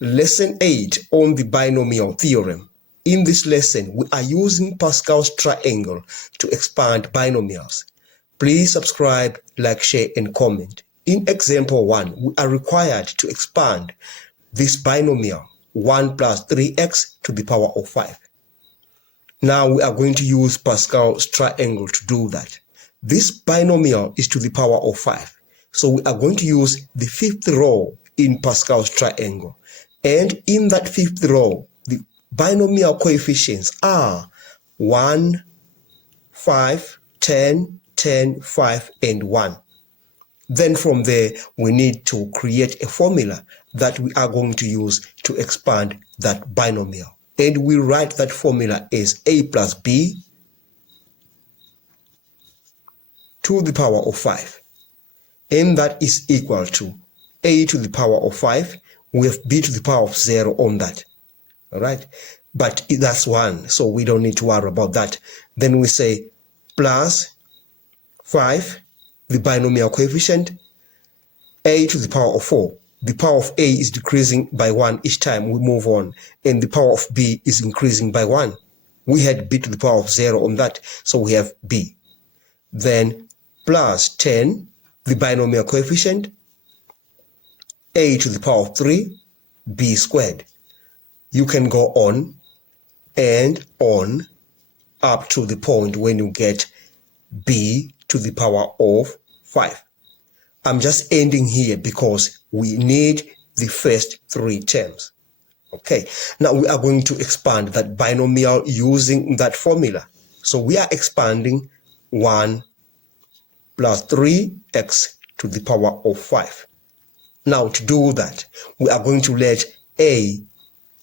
Lesson 8 on the binomial theorem. In this lesson, we are using Pascal's triangle to expand binomials. Please subscribe, like, share, and comment. In example 1, we are required to expand this binomial 1 plus 3x to the power of 5. Now we are going to use Pascal's triangle to do that. This binomial is to the power of 5. So we are going to use the fifth row in Pascal's triangle. And in that fifth row, the binomial coefficients are 1, 5, 10, 10, 5, and 1. Then from there, we need to create a formula that we are going to use to expand that binomial. And we write that formula as a plus b to the power of 5. And that is equal to a to the power of 5. We have b to the power of 0 on that. All right. But that's 1, so we don't need to worry about that. Then we say plus 5, the binomial coefficient, a to the power of 4. The power of a is decreasing by 1 each time we move on, and the power of b is increasing by 1. We had b to the power of 0 on that, so we have b. Then plus 10, the binomial coefficient, a to the power of 3, b squared. You can go on and on up to the point when you get b to the power of 5. I'm just ending here because we need the first 3 terms. Okay, now we are going to expand that binomial using that formula. So we are expanding 1 plus 3x to the power of 5. Now to do that, we are going to let a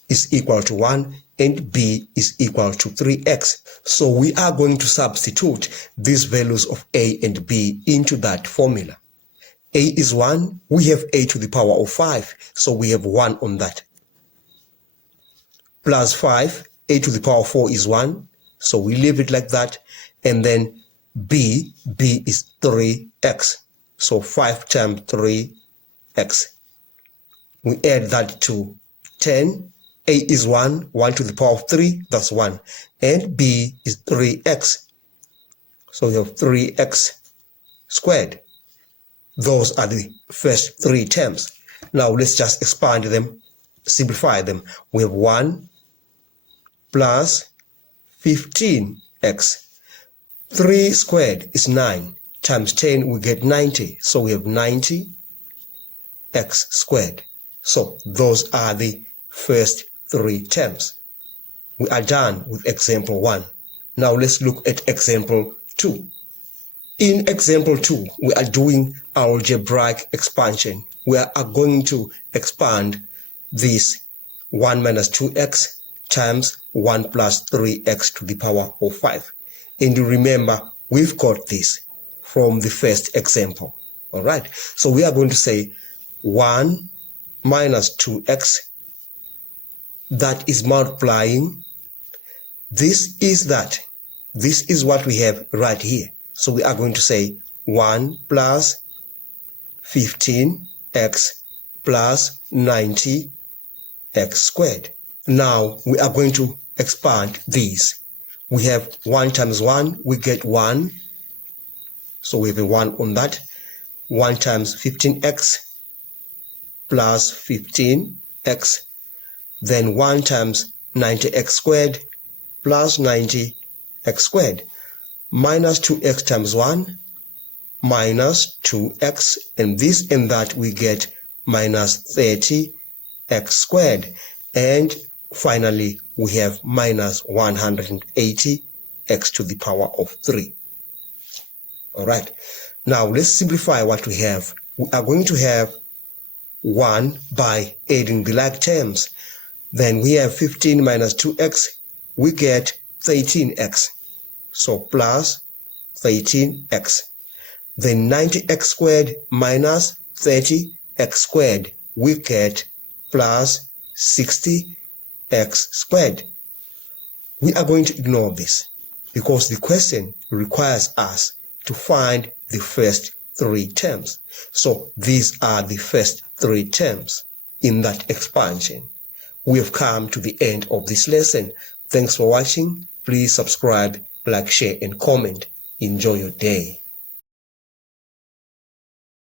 is equal to 1 and b is equal to 3x. So we are going to substitute these values of a and b into that formula. A is 1, we have a to the power of 5, so we have 1 on that. Plus 5, a to the power of 4 is 1, so we leave it like that. And then b is 3x, so 5 times 3x. We add that to 10. A is 1, 1 to the power of 3, that's 1. And b is 3x. So we have 3x squared. Those are the first 3 terms. Now let's just expand them, simplify them. We have 1 plus 15x. 3 squared is 9. Times 10 we get 90. So we have 90x squared. So those are the first 3 terms. We are done with example 1. Now let's look at example 2. In example 2, we are doing algebraic expansion. We are going to expand this 1 minus 2x times 1 plus 3x to the power of 5. And you remember, we've got this from the first example. All right. So we are going to say 1 minus 2x, that is multiplying. This is that. This is what we have right here. So we are going to say 1 plus 15x plus 90x squared. Now we are going to expand these. We have 1 times 1, we get 1. So we have a 1 on that. 1 times 15x plus 15x. Then 1 times 90x squared plus 90x squared. Minus 2x times 1 minus 2x, and this and that we get minus 30x squared. And finally we have minus 180x to the power of 3. All right, now let's simplify what we have. We are going to have 1 by adding the like terms. Then we have 15 minus 2x, we get 13x. So plus 13x. Then 90x squared minus 30x squared, we get plus 60x squared. We are going to ignore this because the question requires us to find the first 3 terms. So these are the first 3 terms in that expansion. We have come to the end of this lesson. Thanks for watching. Please subscribe, like, share, and comment. Enjoy your day.